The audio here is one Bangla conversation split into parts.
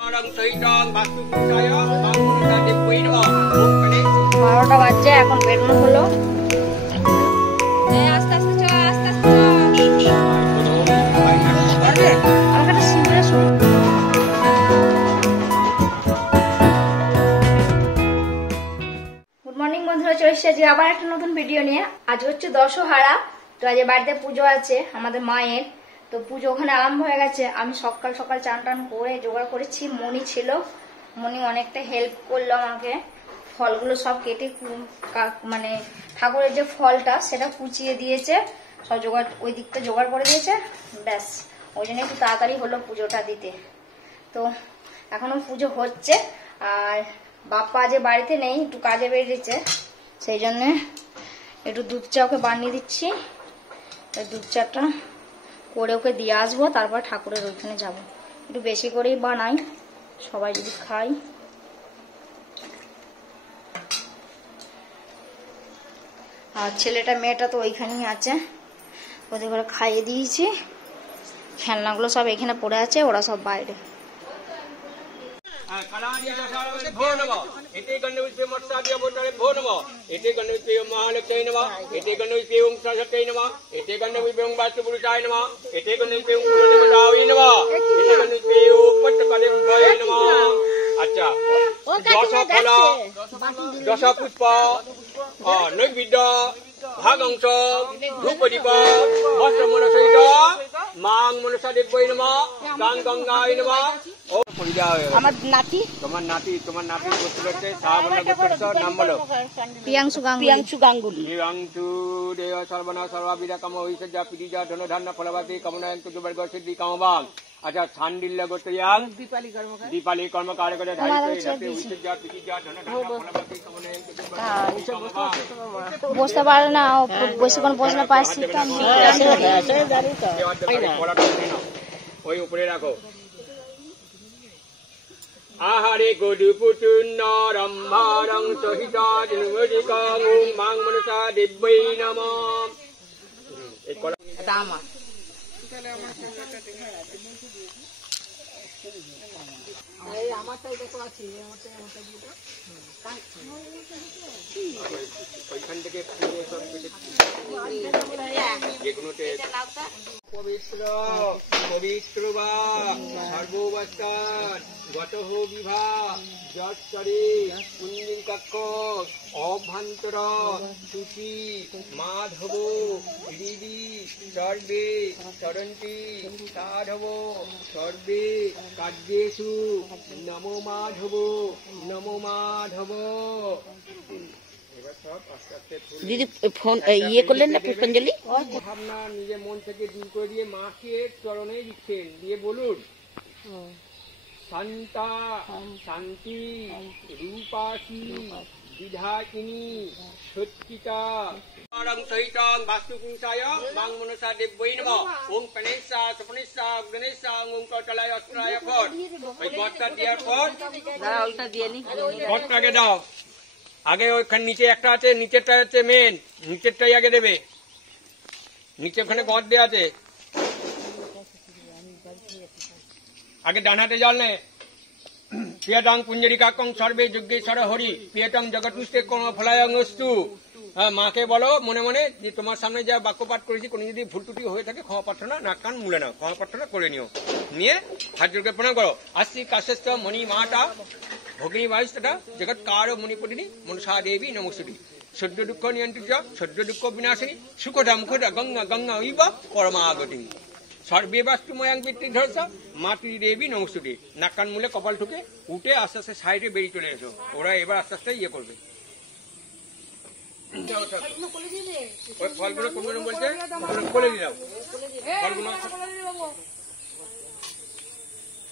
12টা বাজছে, এখন বেরোনো হলো। আস্তে আস্তে চল, আস্তে আস্তে চল। আমাকে সিঙ্গারা শোনো। গুড মর্নিং বন্ধুরা, চলে এসেছি আবার একটা নতুন ভিডিও নিয়ে। আজ হচ্ছে দশহারা, তো আজ বাড়িতে পুজো আছে আমাদের মায়ের। তো পুজো ওখানে আরম্ভ হয়ে গেছে। আমি সকাল সকাল চান টান করে জোগাড় করেছি। মনি ছিল, মনি অনেকটা হেল্প করলো আমাকে। ফলগুলো সব কেটে মানে ঠাকুরের যে ফলটা সেটা কুচিয়ে দিয়েছে, সব জোগাড় ওই দিকটা জোগাড় করে দিয়েছে। ব্যাস, ওই জন্য একটু তাড়াতাড়ি হলো পুজোটা দিতে। তো এখনো পুজো হচ্ছে। আর বাপ্পা যে বাড়িতে নেই, একটু কাজে বেরিয়েছে, সেই জন্যে একটু দুধ চা ওকে বানিয়ে দিচ্ছি। দুধ চাটা করে ওকে দিয়ে আসবো, তারপর ঠাকুরের ওইখানে যাব। একটু বেশি করেই বানাই, সবাই যদি খাই। আর ছেলেটা মেয়েটা তো ওইখানেই আছে, ওদের ঘরে খাইয়ে দিয়েছি। খেলনাগুলো সব এখানে পড়ে আছে, ওরা সব বাইরে। আচ্ছা, দশ পুষ্প নৈবেদ্য ভাগাংশ ধ্রুপদীপ বস্ত্র মনসহিত মাং মনসা দেবৈ নমঃ গাং গঙ্গায় নমঃ। আমার নাতি, তোমার নাতি গোত্র হচ্ছে শ্রাবণা গোত্র, নাম বলো। প্রিয়াংশু গাঙ্গুলি। প্রিয়াংশু দেহ সর্বনা সর্বাবিরা কাম ঐশ্বর্যা পিরিজা ধন ধান্য ফলবাতি কামনায়ন্ত দুর্বর্গ সিদ্ধি কামবাং। আচ্ছা, ছান্ডিল্য গোত্রয়াং দীপালি কর্মকার করে বসতে পারে না, বেশিক্ষণ বসলে পায় শীত। ওই উপরে রাখো। আহারে গদুপুতুন্ন রম্ভারং সহিতা জন্মদিকাং ওং মাং মনসা দেব্যৈ নমঃ। এটা আমার ওইখান থেকে যেগুলোতে পবিত্র পবিত্র বা সর্ববস্থান গতহ বিভা যৎসরে পুণ্ডিকাক্ষ অভ্যন্তর শুচি মাধব হৃদি সর্বে সরন্তি সাধব সর্বে কার্যেষু নমো মাধব নমো মাধব। দিদি ফোন ইয়ে করলেন না পুষ্পাঞ্জলি? ভাবনা নিজের মন থেকে দূর করে দিয়ে মাকে চরণে দিচ্ছেন, দিয়ে বলুন শান্তা শান্তি রূপাসী বিধায়িনী সত্যিতা সহিতং বাস্তুপুংসায় মাং মনসা দেব্যৈ নমঃ ওং প্रणेशा सपनेशा गणेशा ওং কটলায় অস্ত্রায় ফট। ওই গটটা দেওয়ার পর ওইটা দিয়ে নি, গটটাকে দাও। আগে ওইখানে নিচে একটা আছে, নিচেরটা হচ্ছে মেন, নিচেরটাই আগে দেবে। নিচে ওখানে গদ দেওয়া আছে। আগে ডান হাতে জল নে। প্রিয়তং পুঞ্জরিকাকং সর্বে যজ্ঞেশ্বর হরি প্রিয়তং জগৎপুষ্টে কোন ফলায়ং অস্তু। মাকে বলো মনে মনে যে তোমার সামনে যা বাক্য পাঠ করেছি, কোনো যদি ভুল ত্রুটি হয়ে থাকে ক্ষমা প্রার্থনা, নাক কান মুলে নাও, ক্ষমা প্রার্থনা করে নিও। নিয়ে হাত জোড়কে প্রণাম করো। আসছি কাশ্যস্থ মণি মাতা ভগিনী বায়ুষ্টা জগৎ কার মণিপতিনী মনসা দেবী নমস্তুতি। সদ্য দুঃখ নিয়ন্ত্রিত সদ্য দুঃখ বিনাশিনী সুখদা মুখদা গঙ্গা গঙ্গা ইবা পরমাগতিনী সর্বে বাস্তুময়াং বৃত্তিধর্ষ মাতৃ দেবী নমস্তুতি। নাক কান মুলে কপাল ঠুকে উঠে আস্তে আস্তে সাইডে বেরিয়ে চলে এসো। ওরা এবার আস্তে আস্তে ইয়ে করবে। ওই ফলগুলো কোন বলছে বলে দিলাম।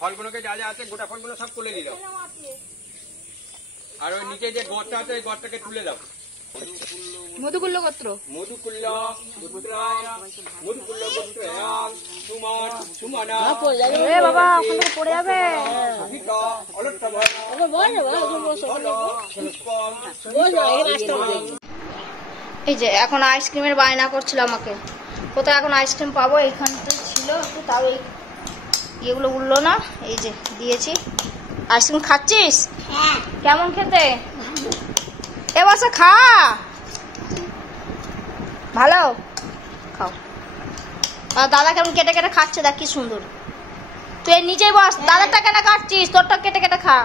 ফলগুলোকে যা যা আছে গোটা ফলগুলো সব তুলে দিলাম। আর ওই নিচে যে গড়টা আছে ওই গড়টাকে তুলে দাও। মধুকুল্ল গোত্র, মধুকুল্ল মধুকুল্ল সুমানা বাবা ওখান থেকে পড়ে যাবে। এই যে এখন আইসক্রিমের বায়না করছিল আমাকে। কোথায় এখন আইসক্রিম পাবো? এখানটাই ছিল একটু, তাও এই ইয়েগুলো উঠলো না। এই যে দিয়েছি, আইসক্রিম খাচ্ছিস? কেমন খেতে? এ বসে খা, ভালো খাও। আর দাদা কেমন কেটে কেটে খাচ্ছে, দেখ কি সুন্দর। তুই নিজেই বস, দাদারটা কেন কাটছিস? তোরটা কেটে কেটে খা।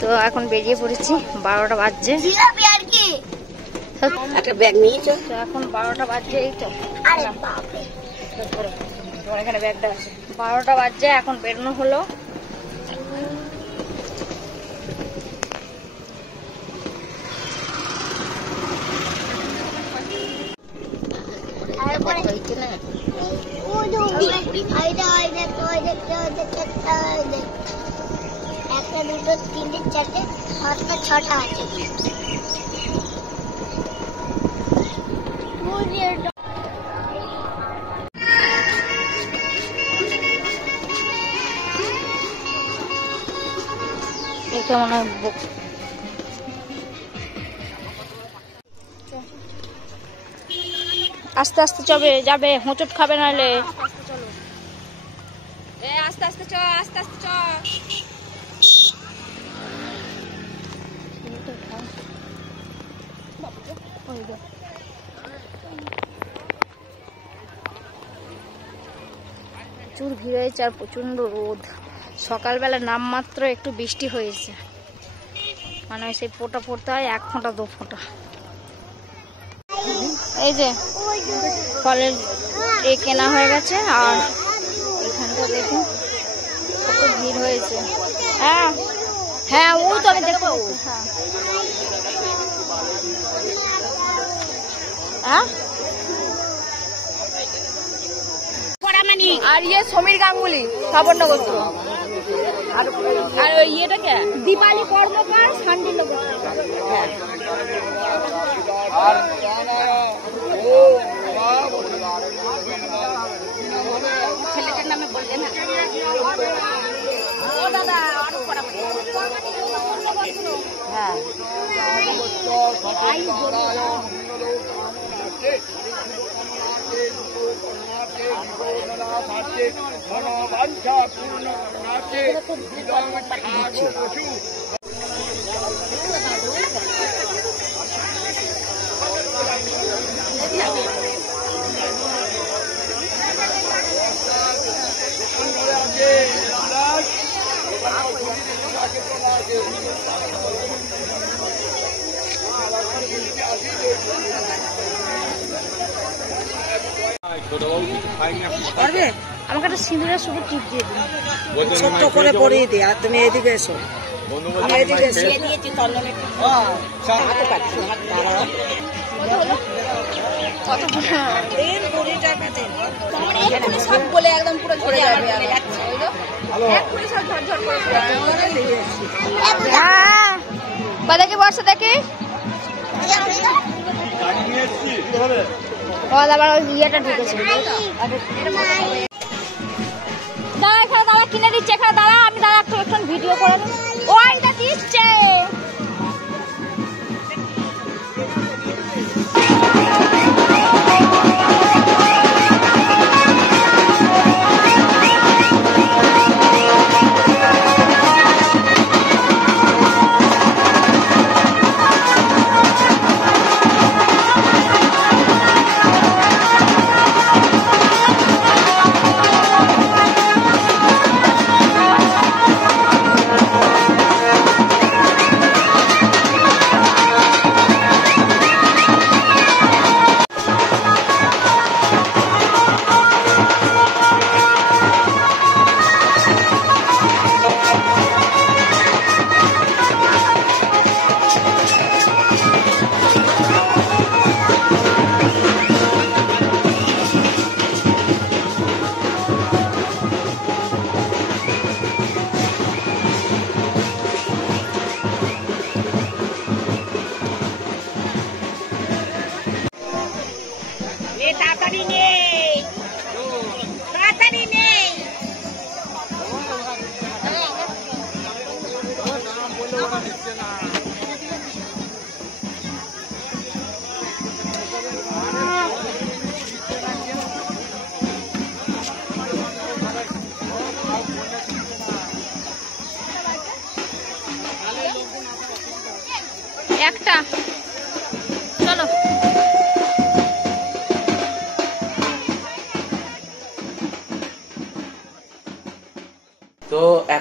তো এখন বেরিয়ে পড়েছি, 12টা বাজছে। একটা ব্যাগ নিয়ে চল। তো এখন 12টা বাজছে, এই তো এখানে ব্যাগটা আছে। 12টা বাজছে, এখন বেরোনো হলো। একটা, দুটো, তিনটে, চারটে, পাঁচটা, ছটা আছে। এটা মনে হয় আস্তে আস্তে যাবে, হোঁচট খাবে নাহলে। আস্তে আস্তে চ, আস্তে আস্তে চ। প্রচুর ভিড় হয়েছে আর প্রচন্ড রোদ। সকালবেলা নামমাত্র একটু বৃষ্টি হয়েছে, মানে সেই ফোঁটা পড়তে হয় 1 ফোঁটা 2 ফোঁটা। এই যে ফলের কেনা হয়ে গেছে, আর এখানটা দেখুন কত ভিড় হয়েছে। হ্যাঁ হ্যাঁ, ওই তো আমি দেখবো। হ্যাঁ, আর ইয়ে সমীর গাঙ্গুলি, সাবর্ণ গোত্র। আর ওই ইয়েটা কে? দীপালি কর্মকার, শান্তিল গোত্র। ছেলেটার নামে বললেন না। ও দাদা, আরো হ্যাঁ, আমাকে একটা সিঁদুরের শুধু টিপ দিয়ে দিন, ছোট্ট করে পরিয়ে দিই। আর তুমি এদিকে এসো, আমি এদিকে এসে দিয়েছি। হাতে পাচ্ছি না, দাঁড়াও। কত 20 টাকা দেন। সব বলে একদম পুরো ঝরে যাবে। দেখি বর্ষা দেখি, আবার ওই ইয়েটা ঢুকেছে। দাঁড়া, এখানে দাঁড়া, কিনে দিচ্ছে। এখানে দাঁড়া, আমি দাঁড়া একটু ভিডিও করে নিই। ওইটা দিচ্ছে।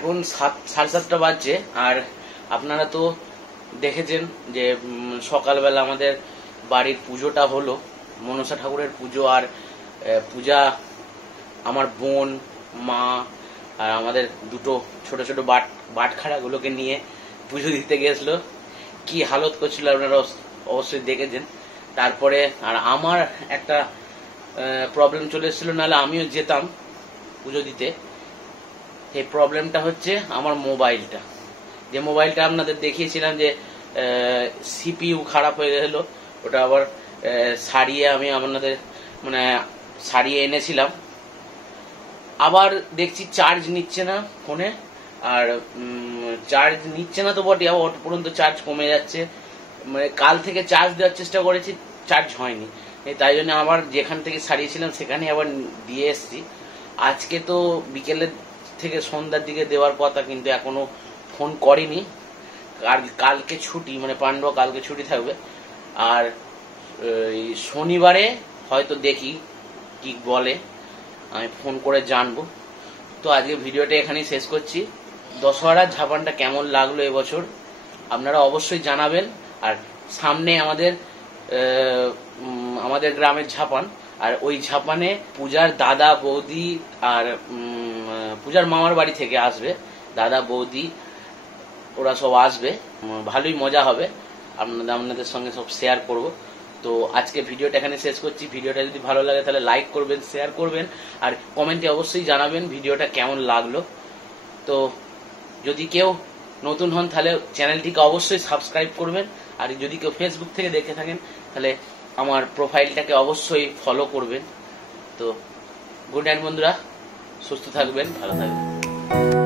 এখন 7:30 বাজছে। আর আপনারা তো দেখেছেন যে সকালবেলা আমাদের বাড়ির পুজোটা হলো, মনসা ঠাকুরের পুজো। আর পূজা আমার বোন, মা আর আমাদের দুটো ছোট ছোট বাটখারাগুলোকে নিয়ে পুজো দিতে গেছিল। কি হালত করছিল আপনারা অবশ্যই দেখেছেন। তারপরে আর আমার একটা প্রবলেম চলে এসেছিল, নাহলে আমিও যেতাম পুজো দিতে। এই প্রবলেমটা হচ্ছে আমার মোবাইলটা, যে মোবাইলটা আপনাদের দেখিয়েছিলাম যে সিপিইউ খারাপ হয়ে গেল, ওটা আবার সারিয়ে আমি আপনাদের মানে সারিয়ে এনেছিলাম। আবার দেখছি চার্জ নিচ্ছে না ফোনে, আর চার্জ নিচ্ছে না তো বটে, আবার পর্যন্ত চার্জ কমে যাচ্ছে। মানে কাল থেকে চার্জ দেওয়ার চেষ্টা করেছি, চার্জ হয়নি। তাই জন্য আবার যেখান থেকে সারিয়েছিলাম সেখানে আবার দিয়ে এসছি। আজকে তো বিকেলের থেকে সন্ধ্যার দিকে দেওয়ার কথা, কিন্তু এখনো ফোন করেনি। আর কালকে ছুটি, মানে পান্ডব কালকে ছুটি থাকবে। আর শনিবারে হয়তো দেখি কি বলে, আমি ফোন করে জানবো। তো আজকে ভিডিওটা এখানেই শেষ করছি। দশহরার ঝাপানটা কেমন লাগলো এবছর আপনারা অবশ্যই জানাবেন। আর সামনে আমাদের গ্রামের ঝাপান, আর ওই ঝাপানে পূজার দাদা বৌদি আর পূজার মামার বাড়ি থেকে আসবে দাদা বৌদি, ওরা সব আসবে। ভালোই মজা হবে, আপনাদের সঙ্গে সব শেয়ার করব। তো আজকে ভিডিওটা এখানে শেষ করছি। ভিডিওটা যদি ভালো লাগে তাহলে লাইক করবেন, শেয়ার করবেন, আর কমেন্টে অবশ্যই জানাবেন ভিডিওটা কেমন লাগলো। তো যদি কেউ নতুন হন তাহলে চ্যানেলটিকে অবশ্যই সাবস্ক্রাইব করবেন। আর যদি কেউ ফেসবুক থেকে দেখে থাকেন তাহলে আমার প্রোফাইলটাকে অবশ্যই ফলো করবেন। তো গুড নাইট বন্ধুরা, সুস্থ থাকবেন, ভালো থাকবেন।